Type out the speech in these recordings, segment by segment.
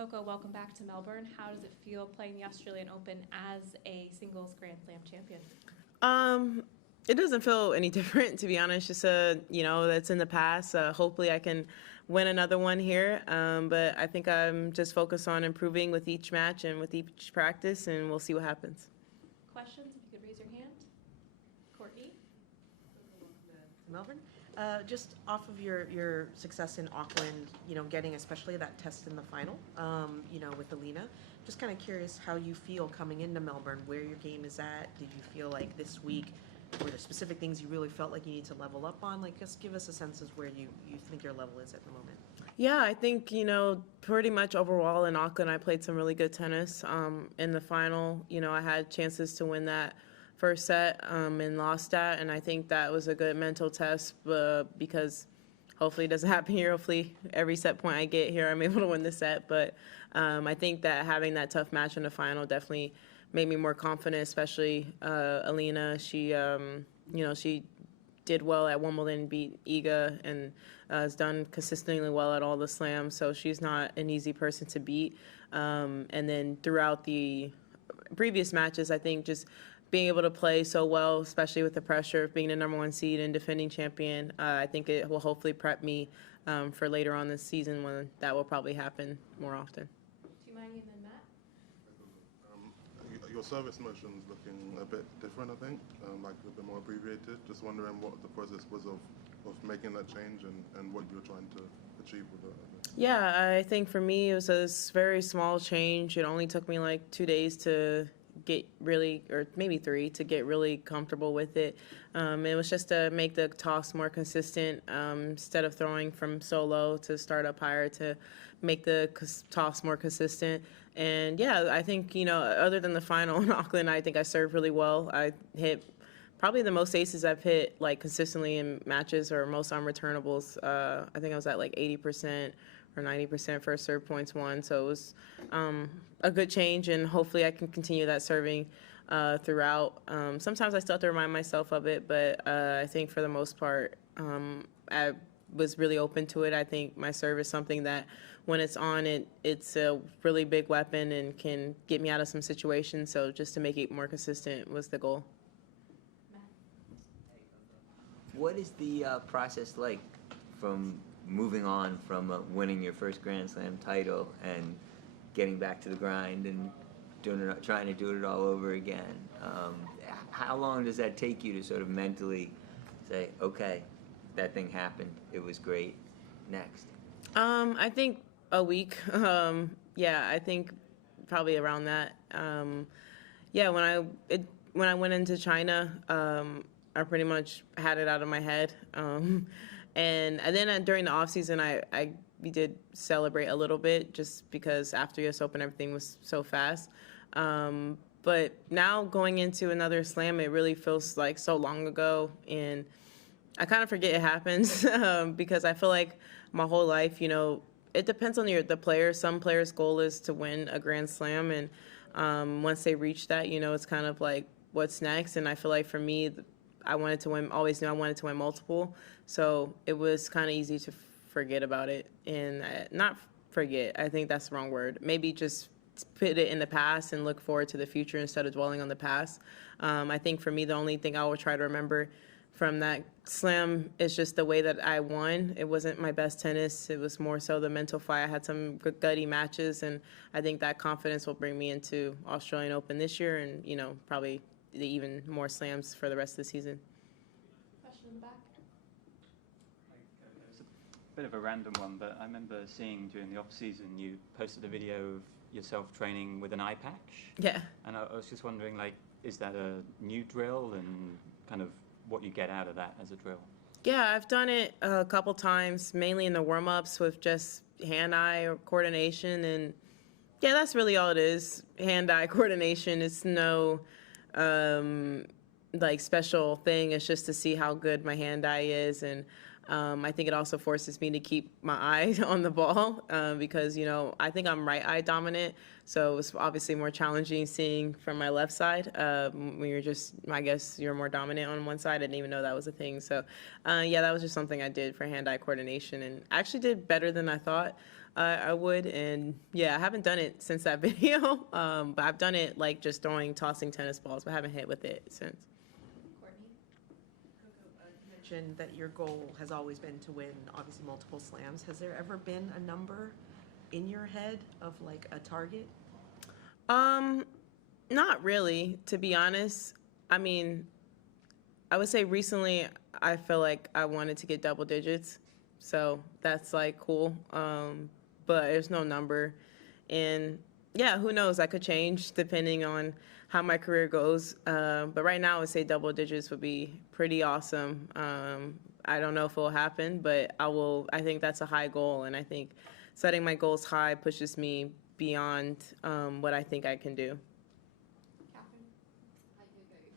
Coco, welcome back to Melbourne. How does it feel playing the Australian Open as a singles Grand Slam champion? It doesn't feel any different, to be honest. Just that's in the past. Hopefully, I can win another one here. But I think I'm just focused on improving with each match and with each practice, and we'll see what happens. Questions? If you could raise your hand. Courtney. Melbourne. Just off of your success in Auckland, getting especially that test in the final, with Alina, just kind of curious how you feel coming into Melbourne, where your game is at. Did you feel like this week, were there specific things you really felt like you need to level up on? Like, just give us a sense of where you think your level is at the moment. Yeah, I think, pretty much overall in Auckland, I played some really good tennis. In the final, I had chances to win that first set and lost that, and I think that was a good mental test because hopefully it doesn't happen here. Hopefully every set point I get here, I'm able to win the set, but I think that having that tough match in the final definitely made me more confident, especially Alina. She did well at Wimbledon, beat Iga, and has done consistently well at all the slams, so she's not an easy person to beat. And then throughout the previous matches, I think just being able to play so well, especially with the pressure of being the number one seed and defending champion, I think it will hopefully prep me for later on this season when that will probably happen more often. Tumani and then Matt. Your service motion's looking a bit different, I think, like a bit more abbreviated. Just wondering what the process was of making that change and what you were trying to achieve with it. Yeah, I think for me it was a very small change. It only took me like 2 days to get really, or maybe 3, to get really comfortable with it. It was just to make the toss more consistent, instead of throwing from so low to start up higher, to make the toss more consistent. And yeah, I think, other than the final in Auckland, I think I served really well. I hit probably the most aces I've hit like consistently in matches, or most unreturnables. I think I was at like 80% or 90% first serve points won. So it was a good change, and hopefully I can continue that serving throughout. Sometimes I still have to remind myself of it, but I think for the most part, I was really open to it. I think my serve is something that when it's on, it's a really big weapon and can get me out of some situations. So just to make it more consistent was the goal. What is the process like from moving on from winning your first Grand Slam title and getting back to the grind and trying to do it all over again? How long does that take you to sort of mentally say, okay, that thing happened, it was great, next? I think a week. Yeah, I think probably around that. Yeah, when I went into China, I pretty much had it out of my head. And then during the off season, we did celebrate a little bit, just because after US Open everything was so fast. But now going into another slam, it really feels like so long ago, and I kind of forget it happens because I feel like my whole life, it depends on the player. Some players' goal is to win a Grand Slam, and once they reach that, it's kind of like what's next. And I feel like for me, I wanted to win. Always knew I wanted to win multiple, so it was kind of easy to forget about it, and not forget. I think that's the wrong word. Maybe just put it in the past and look forward to the future instead of dwelling on the past. I think for me, the only thing I will try to remember from that slam is just the way that I won. It wasn't my best tennis. It was more so the mental fight. I had some good gutty matches, and I think that confidence will bring me into Australian Open this year, and probably even more slams for the rest of the season. Question in the back. It's a bit of a random one, but I remember seeing during the off season you posted a video of yourself training with an eye patch. Yeah. And I was just wondering, is that a new drill, and kind of what you get out of that as a drill? Yeah, I've done it a couple times, mainly in the warm-ups with just hand-eye coordination, and yeah, that's really all it is. Hand-eye coordination. It's no special thing. It's just to see how good my hand-eye is, and I think it also forces me to keep my eye on the ball because I think I'm right eye dominant, so it's obviously more challenging seeing from my left side when you're just, I guess you're more dominant on one side. I didn't even know that was a thing. So yeah, that was just something I did for hand-eye coordination, and I actually did better than I thought. I would. And yeah, I haven't done it since that video, but I've done it like just tossing tennis balls, but I haven't hit with it since. Courtney? You mentioned that your goal has always been to win, obviously, multiple slams. Has there ever been a number in your head of like a target? Not really, to be honest. I mean, I would say recently I feel like I wanted to get double digits, so that's like cool. But there's no number, and yeah, who knows? I could change depending on how my career goes. But right now, I would say double digits would be pretty awesome. I don't know if it will happen, but I will. I think that's a high goal, and I think setting my goals high pushes me beyond what I think I can do.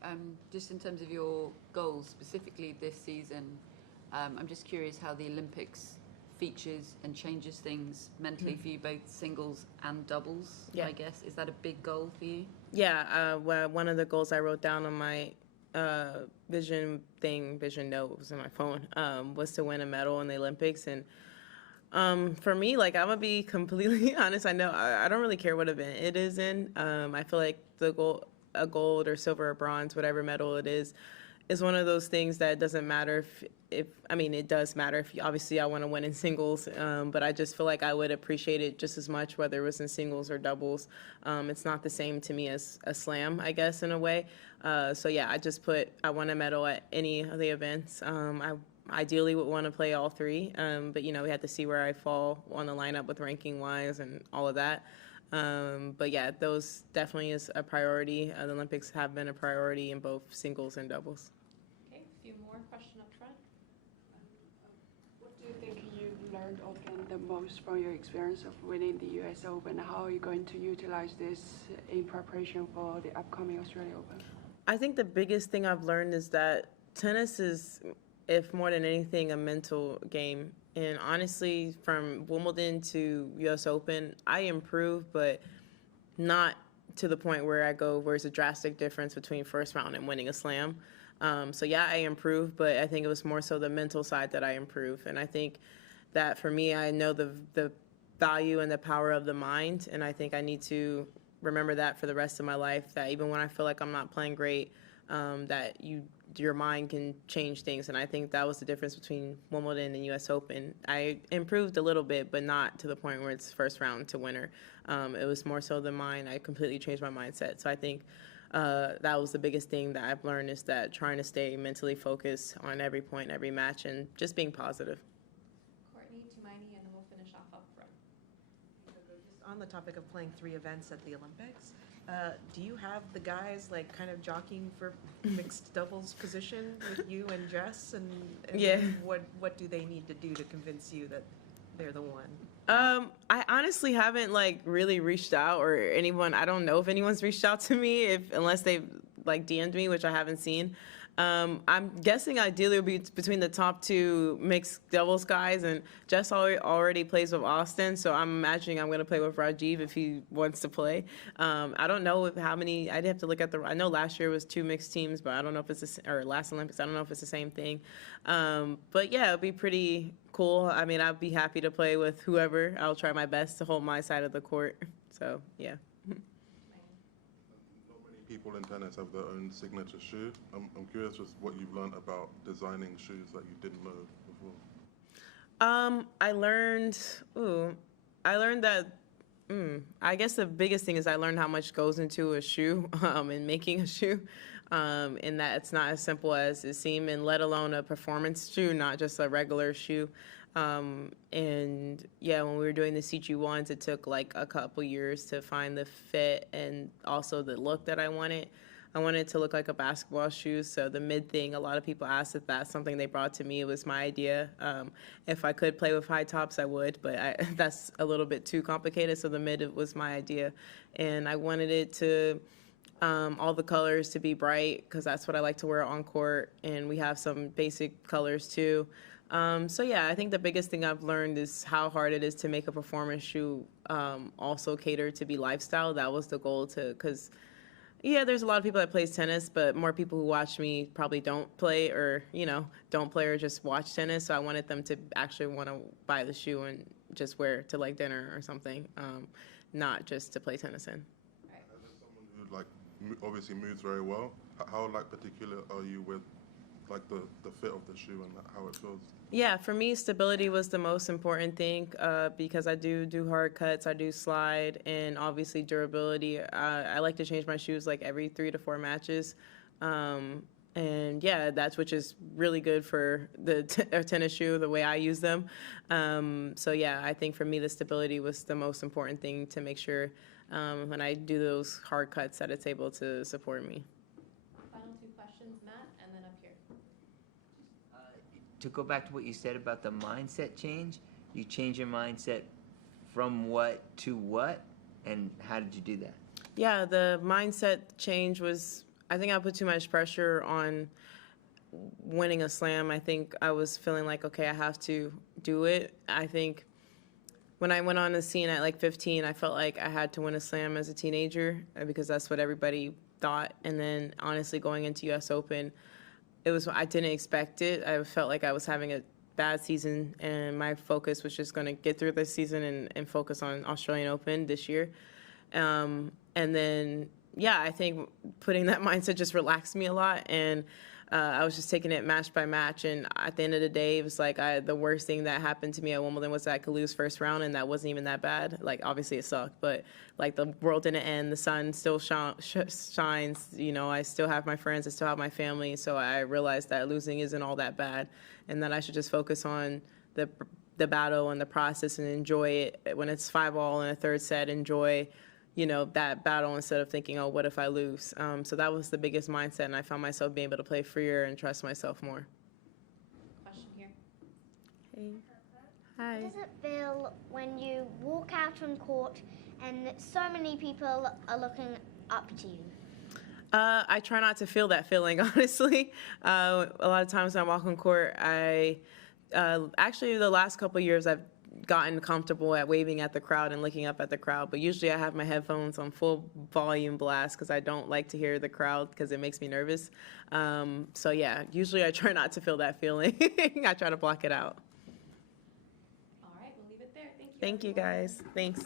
Catherine? Just in terms of your goals, specifically this season, I'm just curious how the Olympics features and changes things mentally for you, both singles and doubles, Yeah. I guess. Is that a big goal for you? Yeah, well, one of the goals I wrote down on my vision note was in my phone, was to win a medal in the Olympics. And for me, like, I'm gonna be completely honest. I know I don't really care what event it is in. I feel like a gold or silver or bronze, whatever medal it is one of those things that doesn't matter if I mean, it does matter if obviously I want to win in singles, but I just feel like I would appreciate it just as much whether it was in singles or doubles. It's not the same to me as a slam, I guess, in a way. So yeah, I won a medal at any of the events. I ideally would want to play all three, but we had to see where I fall on the lineup with ranking wise and all of that. But yeah, those definitely is a priority. The Olympics have been a priority in both singles and doubles. Okay, a few more. Question up front. What do you think you learned or gained the most from your experience of winning the US Open? How are you going to utilize this in preparation for the upcoming Australia Open? I think the biggest thing I've learned is that tennis is, if more than anything, a mental game. And honestly, from Wimbledon to US Open, I improved, but not to the point where there's a drastic difference between first round and winning a slam. So yeah, I improved, but I think it was more so the mental side that I improved. And I think that for me, I know the value and the power of the mind, and I think I need to remember that for the rest of my life, that even when I feel like I'm not playing great, that your mind can change things. And I think that was the difference between Wimbledon and US Open. I improved a little bit, but not to the point where it's first round to winner. It was more so the mind. I completely changed my mindset. So I think that was the biggest thing that I've learned, is that trying to stay mentally focused on every point, every match, and just being positive. Courtney, Tumaini, and then we'll finish off up front. Just on the topic of playing 3 events at the Olympics, do you have the guys like kind of jockeying for mixed doubles position with you and Jess? And Yeah. What do they need to do to convince you that they're the one? I honestly haven't like really reached out, or anyone. I don't know if anyone's reached out to me, unless they've like DM'd me, which I haven't seen. I'm guessing ideally it would be between the top 2 mixed doubles guys, and Jess already plays with Austin, so I'm imagining I'm going to play with Rajiv if he wants to play. I don't know how many. I'd have to look at I know last year was 2 mixed teams, but I don't know if it's or last Olympics, I don't know if it's the same thing. But yeah, it'd be pretty cool. I mean, I'd be happy to play with whoever. I'll try my best to hold my side of the court. So yeah. Not many people in tennis have their own signature shoe. I'm curious just what you've learned about designing shoes that you didn't know before. I learned that, I guess the biggest thing is I learned how much goes into a shoe, in making a shoe, and that it's not as simple as it seemed, and let alone a performance shoe, not just a regular shoe. And yeah, when we were doing the CG1s, it took like a couple years to find the fit and also the look that I wanted. I wanted it to look like a basketball shoe, so the mid thing, a lot of people asked if that's something they brought to me. It was my idea. If I could play with high tops, I would, but that's a little bit too complicated, so the mid was my idea. And I wanted it to, all the colors to be bright, because that's what I like to wear on court, and we have some basic colors too. So yeah, I think the biggest thing I've learned is how hard it is to make a performance shoe also cater to be lifestyle. That was the goal, because Yeah, there's a lot of people that plays tennis, but more people who watch me probably don't play or, don't play or just watch tennis. So I wanted them to actually want to buy the shoe and just wear it to like dinner or something, not just to play tennis in. As someone who like obviously moves very well, how like particular are you with like the fit of the shoe and how it feels? Yeah, for me, stability was the most important thing because I do hard cuts, I do slide, and obviously durability. I like to change my shoes like every 3 to 4 matches. And yeah, that's which is really good for the tennis shoe, the way I use them. So yeah, I think for me, the stability was the most important thing to make sure when I do those hard cuts that it's able to support me. Final 2 questions, Matt, and then up here. To go back to what you said about the mindset change, you change your mindset from what to what, and how did you do that? Yeah, the mindset change was, I think I put too much pressure on winning a slam. I think I was feeling like, okay, I have to do it. I think when I went on the scene at like 15, I felt like I had to win a slam as a teenager because that's what everybody thought. And then honestly, going into US Open, I didn't expect it. I felt like I was having a bad season, and my focus was just going to get through this season and focus on Australian Open this year. And then, yeah, I think putting that mindset just relaxed me a lot, and I was just taking it match by match. And at the end of the day, it was like the worst thing that happened to me at Wimbledon was that I could lose first round, and that wasn't even that bad. Like, obviously it sucked, but like the world didn't end. The sun still shines. I still have my friends. I still have my family. So I realized that losing isn't all that bad, and that I should just focus on the battle and the process and enjoy it. When it's 5-all in a third set, enjoy that battle instead of thinking, oh, what if I lose? So that was the biggest mindset, and I found myself being able to play freer and trust myself more. Question here. Hey. Hi. How does it feel when you walk out on court and so many people are looking up to you? I try not to feel that feeling, honestly. A lot of times when I walk on court, actually the last couple of years I've gotten comfortable at waving at the crowd and looking up at the crowd, but usually I have my headphones on full volume blast because I don't like to hear the crowd because it makes me nervous. So yeah, usually I try not to feel that feeling. I try to block it out. All right, we'll leave it there. Thank you. Thank you, everyone. guys. Thanks.